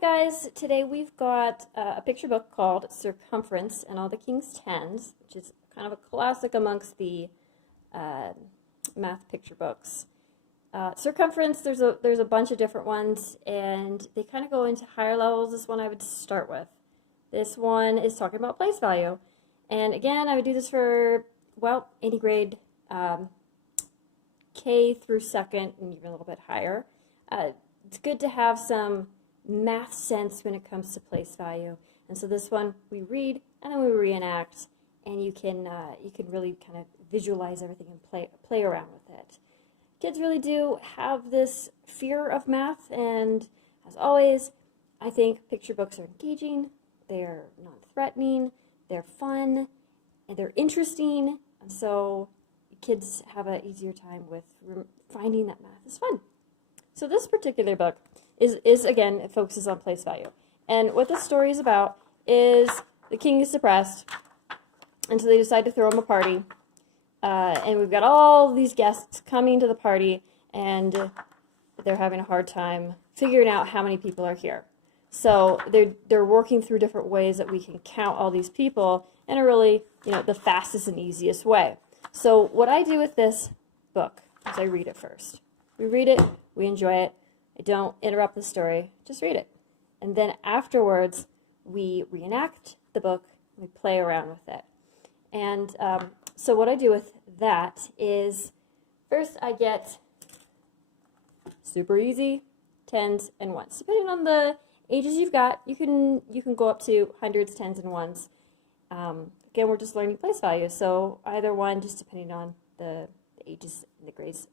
guys, today we've got a picture book called Circumference and All the King's Tens, which is kind of a classic amongst the math picture books. Circumference, there's a bunch of different ones, and they kind of go into higher levels. This one I would start with. This one is talking about place value. And again, I would do this for, well, any grade, K through 2nd, and even a little bit higher. It's good to have some math sense when it comes to place value. And so this one we read and then we reenact, and you can really kind of visualize everything and play around with it. Kids really do have this fear of math, and as always, I think picture books are engaging, they're non-threatening, they're fun, and they're interesting, and so kids have an easier time with finding that math is fun. So this particular book is again, it focuses on place value. And what this story is about is the king is depressed, and so they decide to throw him a party. And we've got all these guests coming to the party, and they're having a hard time figuring out how many people are here. So they're working through different ways that we can count all these people in a really, the fastest and easiest way. So what I do with this book is I read it first. We read it, we enjoy it. I don't interrupt the story, just read it. And then afterwards, we reenact the book, we play around with it. And so what I do with that is, first I get super easy 10s and 1s. Depending on the ages you've got, you can go up to hundreds, 10s, and 1s. Again, we're just learning place value, so either one, just depending on the ages and the grades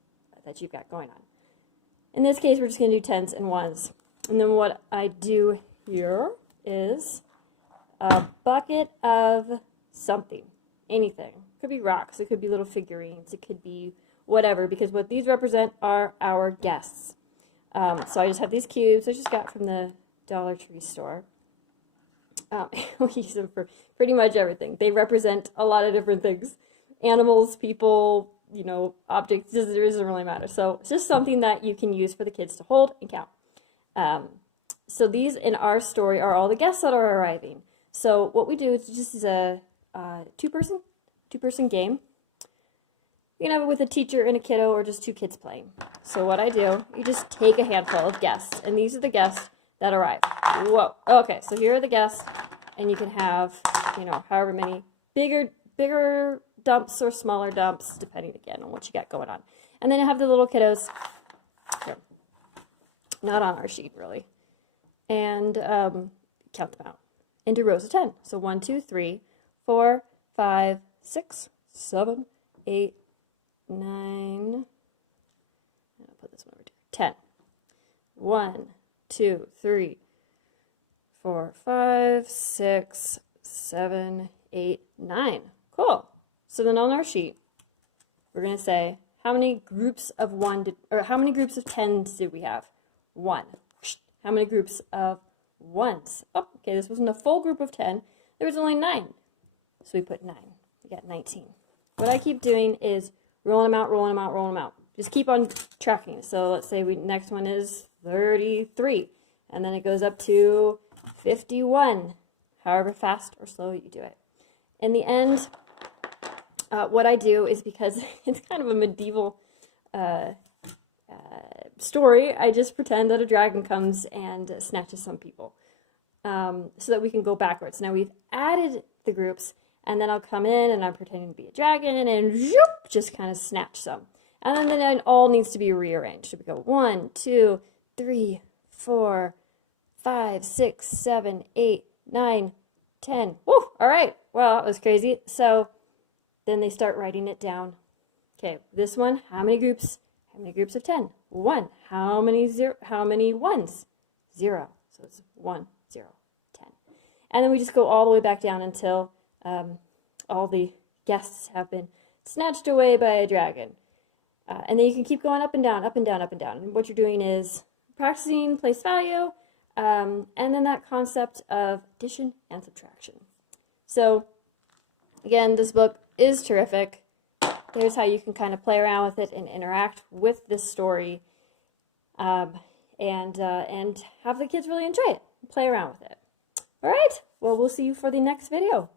that you've got going on. In this case, we're just going to do 10s and 1s. And then what I do here is a bucket of something, anything. It could be rocks, it could be little figurines, it could be whatever, because what these represent are our guests. So I just have these cubes I just got from the Dollar Tree store. We use them for pretty much everything. They represent a lot of different things. Animals, people, objects, it doesn't really matter. So it's just something that you can use for the kids to hold and count. So these in our story are all the guests that are arriving. So what we do is just a two-person game. You can have it with a teacher and a kiddo or just two kids playing. So what I do, you just take a handful of guests, and these are the guests that arrive. Whoa. Okay, so here are the guests, and you can have, however many bigger dumps or smaller dumps, depending again on what you got going on. And then I have the little kiddos. Here. Not on our sheet, really. And count them out into rows of 10. So 1, 2, 3, 4, 5, 6, 7, 8, 9. I'll put this one over here. 10. 1, 2, 3, 4, 5, 6, 7, 8, 9. Cool. So then on our sheet, we're going to say how many groups of how many groups of 10s did we have? 1. How many groups of 1s? Oh, okay, this wasn't a full group of 10. There was only 9. So we put 9. We got 19. What I keep doing is rolling them out, rolling them out, rolling them out. Just keep on tracking. So let's say next one is 33. And then it goes up to 51. However fast or slow you do it. In the end, what I do is, because it's kind of a medieval story, I just pretend that a dragon comes and snatches some people, so that we can go backwards. Now we've added the groups, and then I'll come in and I'm pretending to be a dragon and zoop, just kind of snatch some. And then it all needs to be rearranged. So we go 1, 2, 3, 4, 5, 6, 7, 8, 9, 10. Woo! All right. Well, that was crazy. So then they start writing it down. Okay, this one, how many groups? How many groups of 10? 1. How many 1s? 0. So it's 1, 0, 10. And then we just go all the way back down until all the guests have been snatched away by a dragon. And then you can keep going up and down, up and down, up and down. And what you're doing is practicing place value, and then that concept of addition and subtraction. So again, this book is terrific. Here's how you can kind of play around with it and interact with this story. and have the kids really enjoy it, play around with it. All right, well, we'll see you for the next video.